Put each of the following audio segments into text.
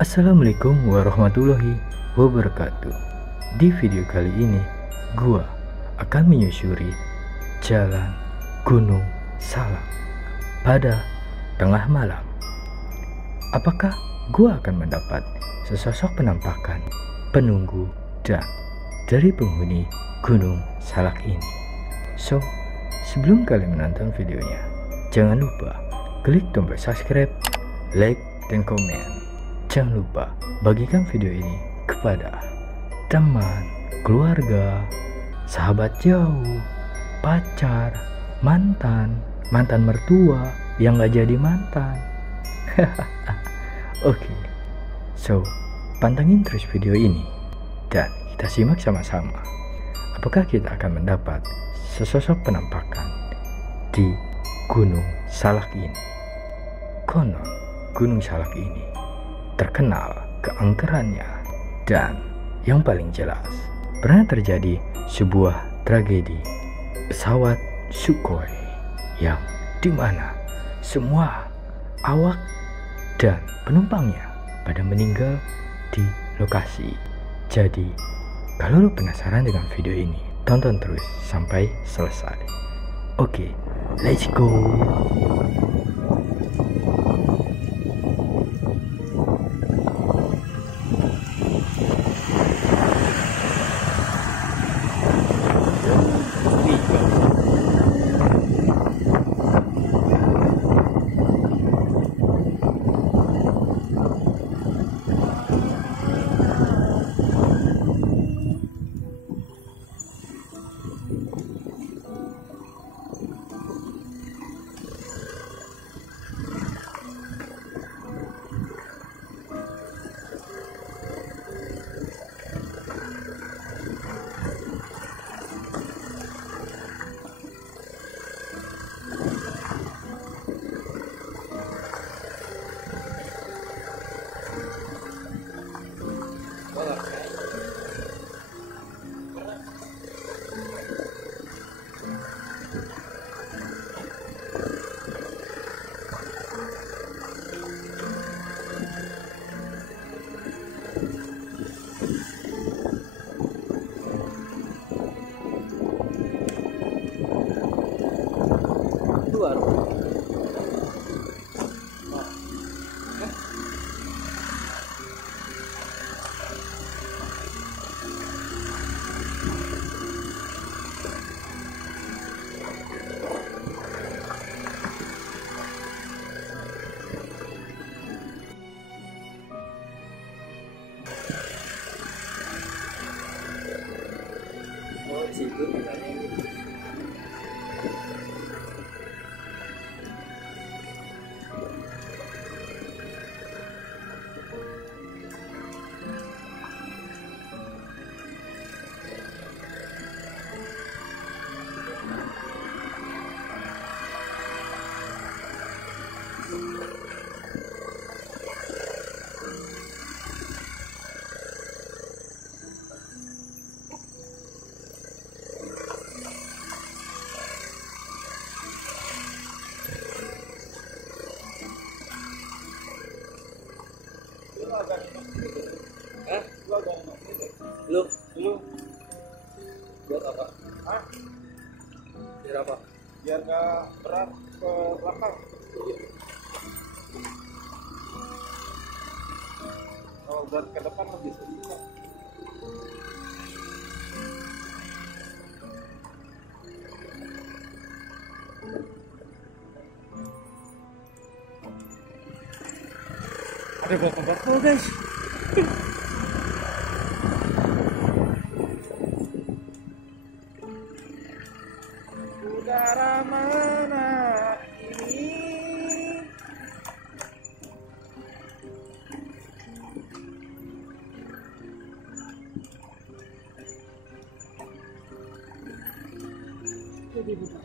Assalamualaikum warahmatullahi wabarakatuh. Di video kali ini, gua akan menyusuri jalan Gunung Salak pada tengah malam. Apakah gua akan mendapat sesosok penampakan penunggu dan dari penghuni Gunung Salak ini? So, sebelum kalian menonton videonya, jangan lupa klik tombol subscribe, like, dan komen. Jangan lupa bagikan video ini kepada teman, keluarga, sahabat jauh, pacar, mantan mertua yang gak jadi mantan. Oke, so pantengin terus video ini dan kita simak sama-sama. Apakah kita akan mendapat sesosok penampakan di Gunung Salak ini? Konon Gunung Salak ini terkenal keangkerannya, dan yang paling jelas pernah terjadi sebuah tragedi pesawat Sukhoi yang dimana semua awak dan penumpangnya pada meninggal di lokasi. Jadi kalau lo penasaran dengan video ini, tonton terus sampai selesai. Oke, let's go. Situ katanya gitu. Lu buat apa? Hah? Biar apa? Biar gak berat ke belakang. Kalau berat ke depan lebih susah. Ada bakal guys. Udara mana ini? Jadi bukan.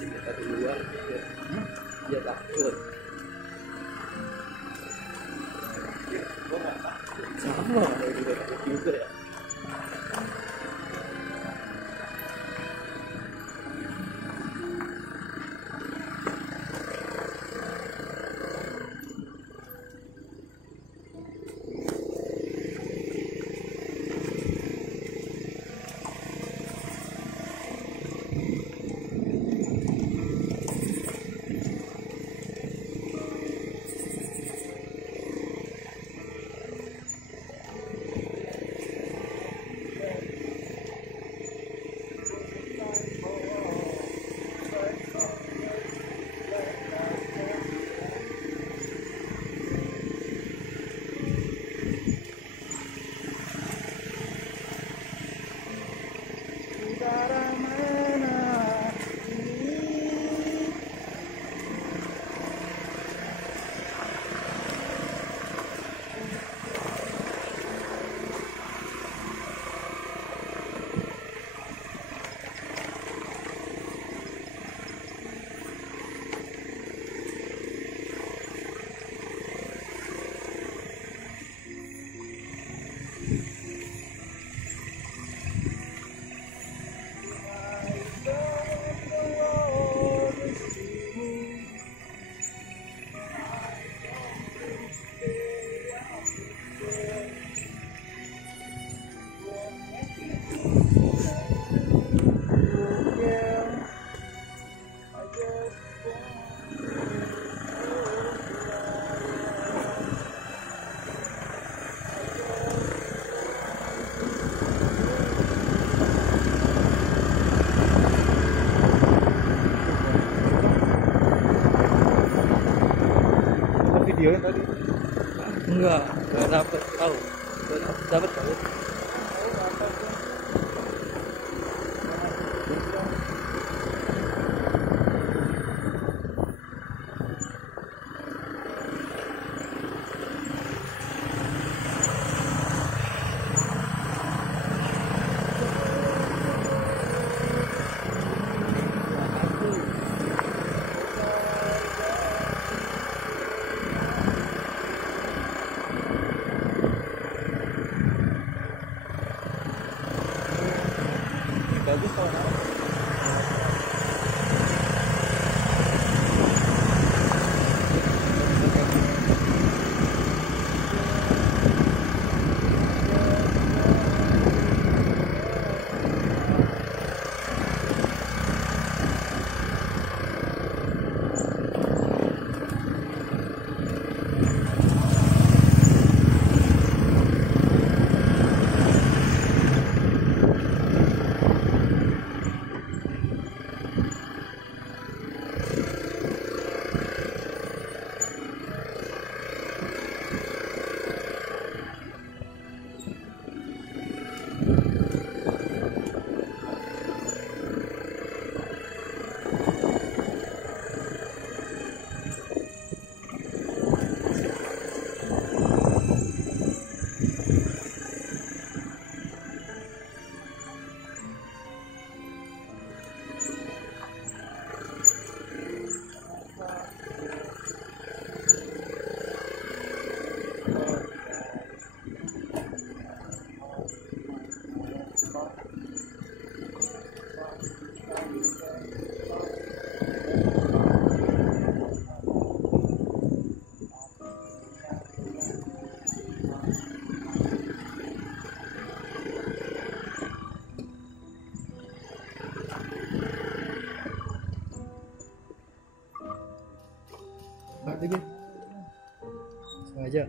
asik kita di luar gitu. Dia takut. Gua nggak takut. Sama, dia juga takut juga ya. Videonya tadi Enggak dapet tahu. Dapat tahu. bagus kalau naik. Sengaja.